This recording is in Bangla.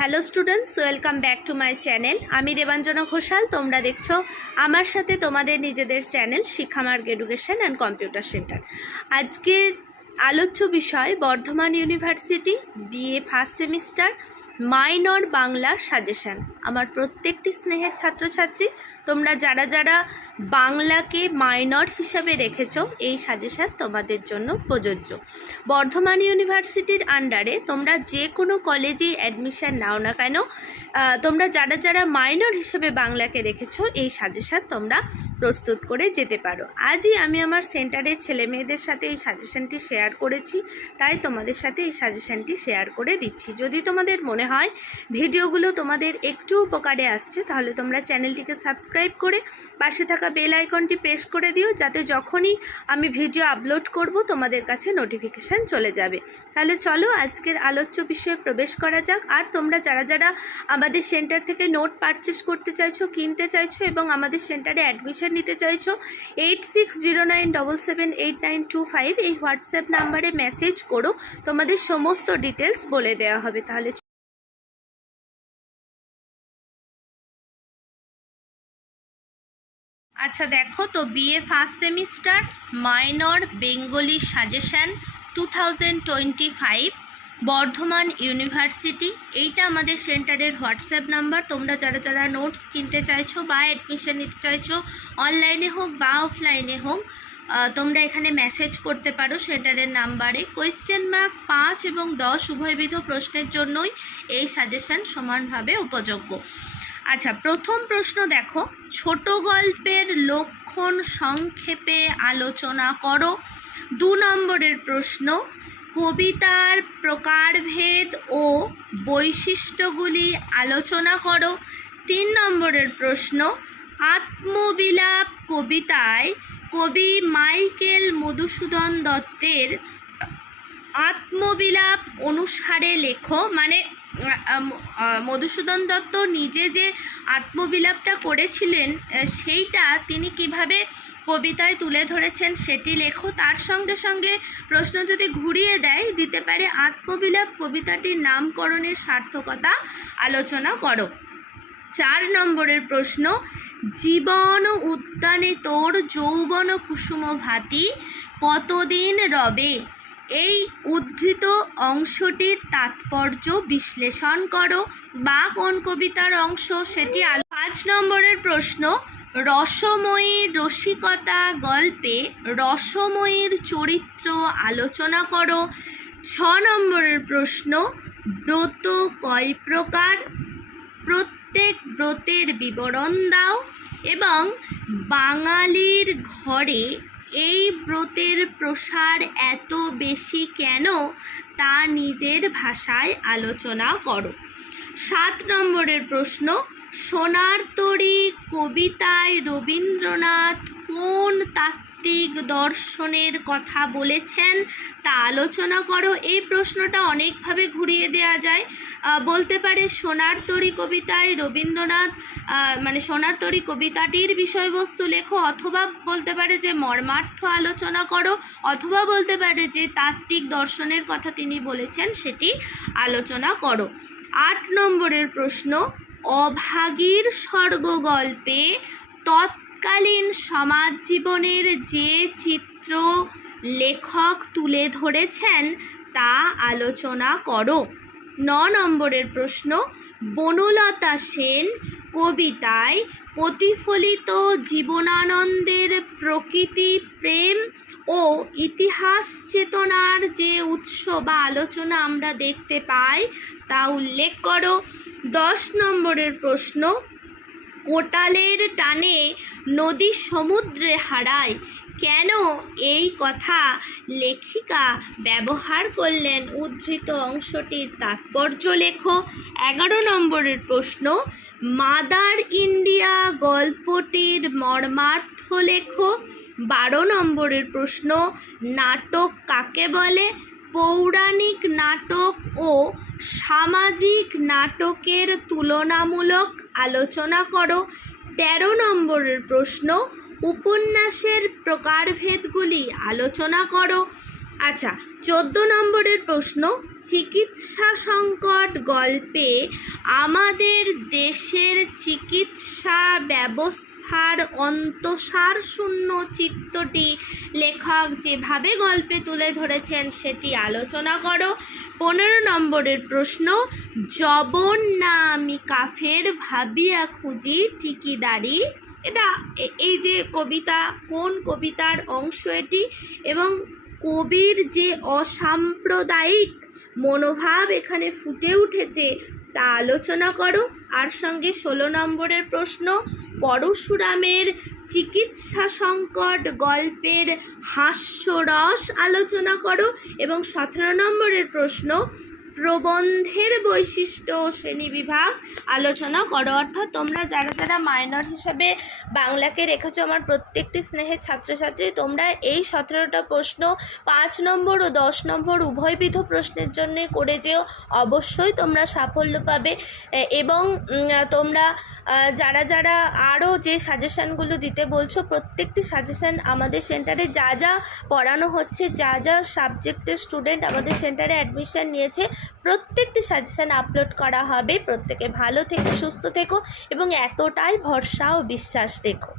Hello students, welcome back to my channel. আমি দেবাঞ্জনা ঘোষাল, তোমরা দেখছ আমার সাথে তোমাদের নিজেদের channel Shikshamarg education and computer centre. আজকের আলোচ্য বিষয়, Bardhaman university BA first semester minor Bangla suggestion আমার প্রত্যেকটি স্নেহের ছাত্রছাত্রী, তোমরা যারা যারা বাংলাকে মাইনর হিসাবে রেখেছো, এই সাজেশন তোমাদের জন্য প্রযোজ্য। বর্ধমান ইউনিভার্সিটির আন্ডারে তোমরা যে কোনো কলেজেই অ্যাডমিশান নাও না কেন তোমরা যারা যারা মাইনর হিসেবে বাংলাকে রেখেছো, এই সাজেশন তোমরা প্রস্তুত করে যেতে পারো। আজই আমি আমার সেন্টারের ছেলে মেয়েদের সাথে এই সাজেশনটি শেয়ার করেছি, তাই তোমাদের সাথে এই সাজেশনটি শেয়ার করে দিচ্ছি। যদি তোমাদের মনে হয় ভিডিওগুলো তোমাদের একটু উপকারে আসছে, তাহলে তোমরা চ্যানেলটিকে সাবস্ক্রাইব করে পাশে থাকা বেল আইকনটি প্রেস করে দিও, যাতে যখনই আমি ভিডিও আপলোড করব, তোমাদের কাছে নোটিফিকেশান চলে যাবে। তাহলে চলো আজকের আলোচ্য বিষয়ে প্রবেশ করা যাক, আর তোমরা যারা যারা আমাদের সেন্টার থেকে নোট পারচেস করতে চাইছো, কিনতে চাইছো এবং আমাদের সেন্টারে অ্যাডমিশন নিতে চাইছো, eight six zero nine double seven eight nine two five এই হোয়াটসঅ্যাপ নাম্বারে মেসেজ করো, তোমাদের সমস্ত ডিটেলস বলে দেওয়া হবে। তাহলে আচ্ছা দেখো তো BA first semester, minor Bengali suggestion two thousand twenty five, Bardhaman university, এইটা আমাদের সেন্টারের হোয়াটসঅ্যাপ নাম্বার। তোমরা যারা যারা নোটস কিনতে চাইছো বা অ্যাডমিশন নিতে চাইছো, অনলাইনে হোক বা অফলাইনে হোক তোমরা এখানে মেসেজ করতে পারো সেন্টারের নাম্বারে। কোয়েশ্চেন মার্ক পাঁচ এবং দশ উভয়বিধ প্রশ্নের জন্যই এই সাজেশান সমানভাবে উপযোগ্য। আচ্ছা প্রথম প্রশ্ন দেখো। ছোট গল্পের লক্ষণ সংক্ষেপে আলোচনা করো। দু নম্বরের প্রশ্ন, কবিতার প্রকারভেদ ও বৈশিষ্ট্যগুলি আলোচনা করো। তিন নম্বরের প্রশ্ন, আত্মবিলাপ কবিতায় কবি মাইকেল মধুসূদন দত্তের আত্মবিলাপ অনুসারে লেখো মানে মধুসূদন দত্ত নিজে যে আত্মবিলাপটা করেছিলেন সেইটা তিনি কীভাবে কবিতায় তুলে ধরেছেন সেটি লেখো। তার সঙ্গে সঙ্গে প্রশ্ন যদি ঘুরিয়ে দেয়, দিতে পারে আত্মবিলাপ কবিতাটির নামকরণের সার্থকতা আলোচনা করো। চার নম্বরের প্রশ্ন, জীবন উদ্যানে তোর যৌবন কুসুম ভাতি কতদিন রবে? এই উদ্ধৃত অংশটির তাৎপর্য বিশ্লেষণ করো। বা কোন কবিতার অংশ সেটি পাঁচ নম্বরের প্রশ্ন রসময়ীর রসিকতা গল্পে রসময়ীর চরিত্র আলোচনা করো। ছ নম্বরের প্রশ্ন, ব্রত কয় প্রকার? প্রত্যেক ব্রতের বিবরণ দাও এবং বাঙালির ঘরে এই ব্রতের প্রসার এত বেশি কেন তা নিজের ভাষায় আলোচনা করো। সাত নম্বরের প্রশ্ন, সোনার তরী কবিতায় রবীন্দ্রনাথ কোন তাত্ত্বিক দর্শনের কথা বলেছেন, তা আলোচনা করো। এই প্রশ্নটা অনেকভাবে ঘুরিয়ে দেওয়া যায়। বলতে পারে সোনার তরী কবিতায় রবীন্দ্রনাথ মানে সোনার তরী কবিতাটির বিষয়বস্তু লেখো, অথবা বলতে পারে যে মর্মার্থ আলোচনা করো, অথবা বলতে পারে যে তাত্ত্বিক দর্শনের কথা তিনি বলেছেন, সেটি আলোচনা করো। আট নম্বরের প্রশ্ন, অভাগীর স্বর্গ গল্পে তৎকালীন সমাজ জীবনের যে চিত্র লেখক তুলে ধরেছেন, তা আলোচনা করো। ন নম্বরের প্রশ্ন, বনলতা সেন কবিতায় প্রতিফলিত জীবনানন্দের প্রকৃতি, প্রেম ও ইতিহাস চেতনার যে উৎস বা আলোচনা আমরা দেখতে পাই, তা উল্লেখ করো। দশ নম্বরের প্রশ্ন কোটালের টানে নদী সমুদ্রে হারায়। কেন এই কথা লেখিকা ব্যবহার করলেন? উদ্ধৃত অংশটির তাৎপর্য লেখো। এগারো নম্বরের প্রশ্ন, মাদার ইন্ডিয়া গল্পটির মর্মার্থ লেখো। বারো নম্বরের প্রশ্ন, নাটক কাকে বলে? পৌরাণিক নাটক ও সামাজিক নাটকের তুলনামূলক আলোচনা করো। তেরো নম্বরের প্রশ্ন, উপন্যাসের প্রকারভেদগুলি আলোচনা করো। আচ্ছা চোদ্দ নম্বরের প্রশ্ন, চিকিৎসা সংকট গল্পে আমাদের দেশের চিকিৎসা ব্যবস্থার অন্তঃসার শূন্য চিত্রটি লেখক যেভাবে গল্পে তুলে ধরেছেন সেটি আলোচনা করো। পনেরো নম্বরের প্রশ্ন, জবন না আমি কাফের ভাবিয়া খুঁজি টিকিদারি এটা এই যে কবিতা, কোন কবিতার অংশ এটি? এবং কবির যে অসাম্প্রদায়িক মনোভাব এখানে ফুটে উঠেছে, তা আলোচনা করো। আর সঙ্গে ষোলো নম্বরের প্রশ্ন, পরশুরামের চিকিৎসা সংকট গল্পের হাস্যরস আলোচনা করো। এবং সতেরো নম্বরের প্রশ্ন প্রবন্ধের বৈশিষ্ট্য ও শ্রেণীবিভাগ আলোচনা করো। অর্থাৎ তোমরা যারা যারা মাইনর হিসেবে বাংলাকে রেখেছো, আমার প্রত্যেকটি স্নেহের ছাত্রছাত্রী, তোমরা এই সতেরোটা প্রশ্ন পাঁচ নম্বর ও দশ নম্বর উভয়বিধ প্রশ্নের জন্য করে যেও। অবশ্যই তোমরা সাফল্য পাবে। এবং তোমরা যারা যারা আরও যে সাজেশানগুলো দিতে বলছো, প্রত্যেকটি সাজেশান আমাদের সেন্টারে যা যা পড়ানো হচ্ছে, যা যা সাবজেক্টের স্টুডেন্ট আমাদের সেন্টারে অ্যাডমিশন নিয়েছে প্রত্যেকটি সাজেশান আপলোড করা হবে। প্রত্যেকে ভালো থেকো, সুস্থ থেকো এবং এতটাই ভরসা ও বিশ্বাস রেখো